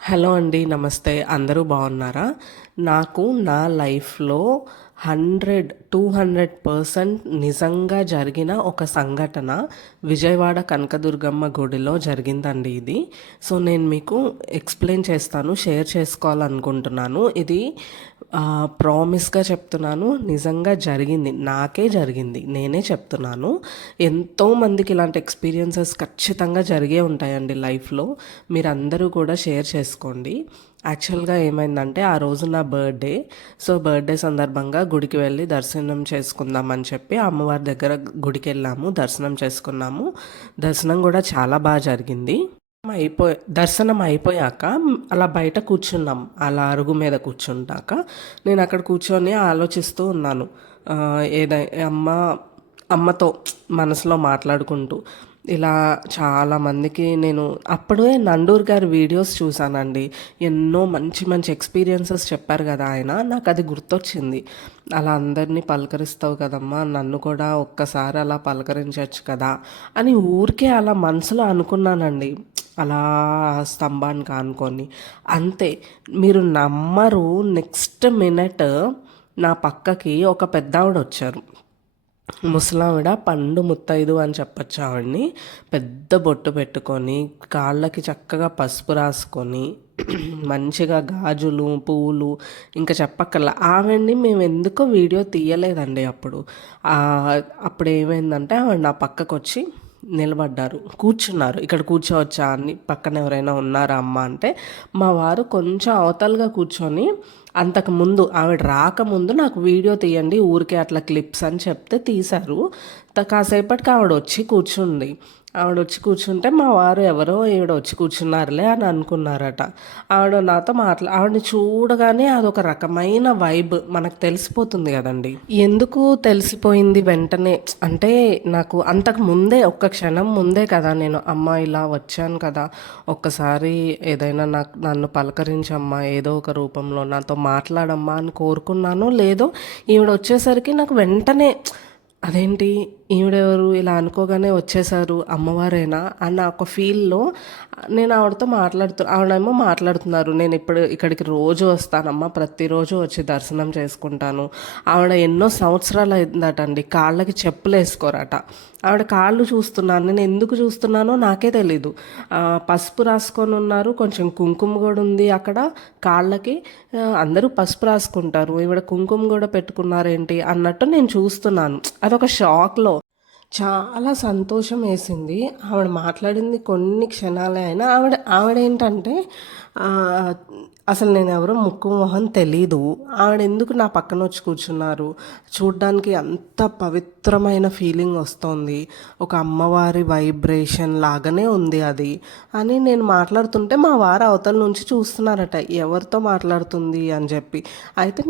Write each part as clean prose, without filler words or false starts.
Hello అండి. నమస్తే. అందరూ బాగున్నారా? నాకు నా లైఫ్‌లో 200% నిజంగా జరిగిన ఒక సంఘటన విజయవాడ కనకదుర్గమ్మ గుడిలో జరిగిందండి ఇది. సో, నేను మీకు ఎక్స్‌ప్లెయిన్ చేస్తాను. షేర్ చేసుకోవాలనుకుంటున్నాను. ఇది ప్రామిస్‌గా చెప్తున్నాను. నిజంగా జరిగింది. నాకే జరిగింది. నేనే చెప్తున్నాను. ఎంతోమందికి ఇలాంటి ఎక్స్‌పీరియన్సెస్ ఖచ్చితంగా జరిగే ఉంటాయండి లైఫ్‌లో. మీరందరూ కూడా షేర్ చేసుకోండి. యాక్చువల్‌గా ఏమైందంటే ఆ రోజు నా బర్త్‌డే. సో, బర్త్‌డే సందర్భంగా గుడికి వెళ్ళి దర్శనం చేసుకుందామని చెప్పి అమ్మవారి దగ్గర గుడికెళ్ళాము. దర్శనం చేసుకున్నాము. దర్శనం కూడా చాలా జరిగింది. దర్శనం అయిపోయాక అలా బయట కూర్చున్నాం. అలా అరుగు మీద కూర్చుంటాక నేను అక్కడ కూర్చొని ఆలోచిస్తూ ఉన్నాను. ఏదై అమ్మ అమ్మతో మనసులో మాట్లాడుకుంటూ ఇలా చాలామందికి నేను అప్పుడే నండూర్ గారి వీడియోస్ చూశానండి. ఎన్నో మంచి మంచి ఎక్స్పీరియన్సెస్ చెప్పారు కదా ఆయన. నాకు అది గుర్తొచ్చింది. అలా అందరినీ పలకరిస్తావు కదమ్మా, నన్ను కూడా ఒక్కసారి అలా పలకరించవచ్చు కదా అని ఊరికే అలా మనసులో అనుకున్నానండి. అలా స్తంభానికి ఆనుకొని అంతే. మీరు నమ్మరు, నెక్స్ట్ మినిట్ నా పక్కకి ఒక పెద్దావిడ వచ్చారు. ముసలావిడ, పండు ముత్తైదు అని చెప్పచ్చు ఆవిడని. పెద్ద బొట్టు పెట్టుకొని కాళ్ళకి చక్కగా పసుపు రాసుకొని మంచిగా గాజులు పువ్వులు ఇంకా చెప్పక్కర్లా. ఆవిడని మేము ఎందుకో వీడియో తీయలేదండి అప్పుడు. అప్పుడు ఏమైందంటే ఆవిడ నా పక్కకు వచ్చి నిలబడ్డారు, కూర్చున్నారు. ఇక్కడ కూర్చోవచ్చా అని, పక్కన ఎవరైనా ఉన్నారా అమ్మ అంటే మా వారు కొంచెం అవతలుగా కూర్చొని, అంతకుముందు ఆవిడ రాకముందు నాకు వీడియో తీయండి ఊరికే అట్లా క్లిప్స్ అని చెప్తే తీశారు. కాసేపటికి ఆవిడ వచ్చి కూర్చుంది. ఆవిడ వచ్చి కూర్చుంటే మా వారు ఎవరో ఈవిడ వచ్చి కూర్చున్నారులే అని అనుకున్నారట. ఆవిడ నాతో ఆవిడని చూడగానే అదొక రకమైన వైబ్ మనకు తెలిసిపోతుంది కదండి. ఎందుకు తెలిసిపోయింది వెంటనే అంటే, నాకు అంతకు ముందే ఒక్క క్షణం ముందే కదా నేను అమ్మ ఇలా వచ్చాను కదా, ఒక్కసారి ఏదైనా నన్ను పలకరించమ్మా, ఏదో ఒక రూపంలో నాతో మాట్లాడమ్మా అని కోరుకున్నాను. లేదో ఈవిడ వచ్చేసరికి నాకు వెంటనే అదేంటి ఈవిడెవరు ఇలా అనుకోగానే వచ్చేసారు, అమ్మవారేనా అన్న ఒక ఫీల్లో నేను ఆవిడతో ఆవిడేమో మాట్లాడుతున్నారు. నేను ఇప్పుడు ఇక్కడికి రోజు వస్తానమ్మా, ప్రతిరోజు వచ్చి దర్శనం చేసుకుంటాను. ఆవిడ ఎన్నో సంవత్సరాలు అయిందటండి, కాళ్ళకి చెప్పులు వేసుకోరట. ఆవిడ కాళ్ళు చూస్తున్నాను, నేను ఎందుకు చూస్తున్నానో నాకే తెలీదు. పసుపు రాసుకొని ఉన్నారు, కొంచెం కుంకుమ కూడా ఉంది అక్కడ కాళ్ళకి. అందరూ పసుపు రాసుకుంటారు, ఈవిడ కుంకుమ కూడా పెట్టుకున్నారేంటి అన్నట్టు నేను చూస్తున్నాను. అదొక షాక్లో చాలా సంతోషం వేసింది. ఆవిడ మాట్లాడింది కొన్ని క్షణాలే అయినా ఆవిడేంటంటే అసలు నేను ఎవరో ముక్కు మొహం తెలీదు. ఆవిడ ఎందుకు నా పక్కన వచ్చి కూర్చున్నారు, చూడ్డానికి అంత పవిత్రమైన ఫీలింగ్ వస్తోంది, ఒక అమ్మవారి వైబ్రేషన్ లాగానే ఉంది అది అని నేను మాట్లాడుతుంటే మా వారు అవతల నుంచి చూస్తున్నారట ఎవరితో మాట్లాడుతుంది అని చెప్పి. అయితే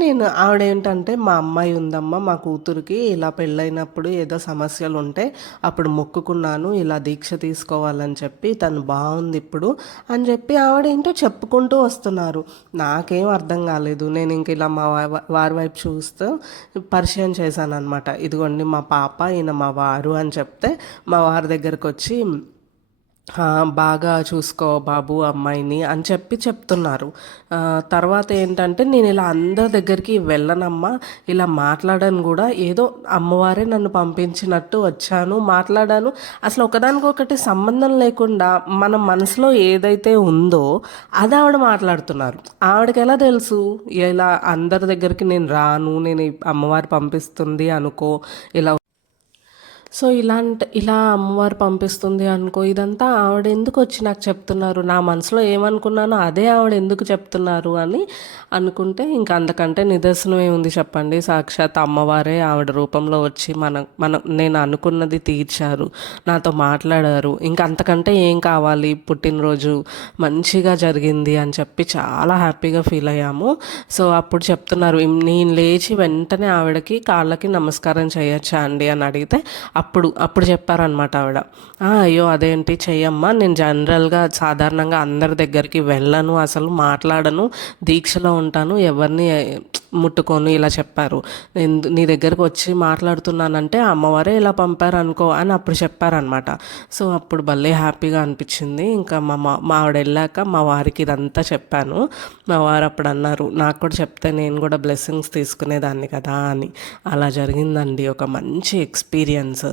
ఆవిడ ఏంటంటే, మా అమ్మాయి ఉందమ్మా, మా కూతురికి ఇలా పెళ్ళైనప్పుడు ఏదో సమస్యలు ఉంటే అప్పుడు మొక్కుకున్నాను, ఇలా దీక్ష తీసుకోవాలని చెప్పి, తను బాగుంది ఇప్పుడు అని చెప్పి ఆవిడేంటో చెప్పుకుంటూ వస్తున్నారు. నాకేం అర్థం కాలేదు. నేను ఇంక ఇలా మా వారి వైపు చూస్తూ పరిచయం చేశాను అనమాట. ఇదిగోండి మా పాప, ఈయన మా వారు అని చెప్తే మా వారి దగ్గరకు వచ్చి బాగా చూసుకో బాబు అమ్మాయిని అని చెప్తున్నారు. తర్వాత ఏంటంటే, నేను ఇలా అందరి దగ్గరికి వెళ్ళనమ్మా, ఇలా మాట్లాడాను కూడా, ఏదో అమ్మవారే నన్ను పంపించినట్టు వచ్చాను, మాట్లాడాను. అసలు ఒకదానికొకటి సంబంధం లేకుండా మన మనసులో ఏదైతే ఉందో అది ఆవిడ మాట్లాడుతున్నారు. ఆవిడకి ఎలా తెలుసు ఇలా అందరి దగ్గరికి నేను రాను, నేను అమ్మవారు పంపిస్తుంది అనుకో, ఇలా సో ఇలా అమ్మవారు పంపిస్తుంది అనుకో, ఇదంతా ఆవిడ ఎందుకు వచ్చి నాకు చెప్తున్నారు, నా మనసులో ఏమనుకున్నానో అదే ఆవిడ ఎందుకు చెప్తున్నారు అని అనుకుంటే, ఇంకా అంతకంటే నిదర్శనం ఏముంది చెప్పండి. సాక్షాత్ అమ్మవారే ఆవిడ రూపంలో వచ్చి నేను అనుకున్నది తీర్చారు, నాతో మాట్లాడారు. ఇంకా అంతకంటే ఏం కావాలి, పుట్టినరోజు మంచిగా జరిగింది అని చెప్పి చాలా హ్యాపీగా ఫీల్ అయ్యాము. సో అప్పుడు చెప్తున్నారు, నేను లేచి వెంటనే ఆవిడకి కాళ్ళకి నమస్కారం చేయొచ్చా అండి అని అడిగితే అప్పుడు చెప్పారనమాట ఆవిడ. అయ్యో అదేంటి చెయ్యమ్మా, నేను జనరల్గా సాధారణంగా అందరి దగ్గరికి వెళ్ళను, అసలు మాట్లాడను, దీక్షలో ఉంటాను, ఎవరిని ముట్టుకొని ఇలా చెప్పారు. నీ దగ్గరకు వచ్చి మాట్లాడుతున్నానంటే అమ్మవారే ఇలా పంపారు అనుకో అని అప్పుడు చెప్పారనమాట. సో అప్పుడు భలే హ్యాపీగా అనిపించింది. ఇంకా మా ఆవిడ వెళ్ళాక మా వారికి ఇదంతా చెప్పాను. మా వారు అప్పుడు అన్నారు, నాకు కూడా చెప్తే నేను కూడా బ్లెస్సింగ్స్ తీసుకునేదాన్ని కదా అని. అలా జరిగిందండి ఒక మంచి ఎక్స్పీరియన్స్.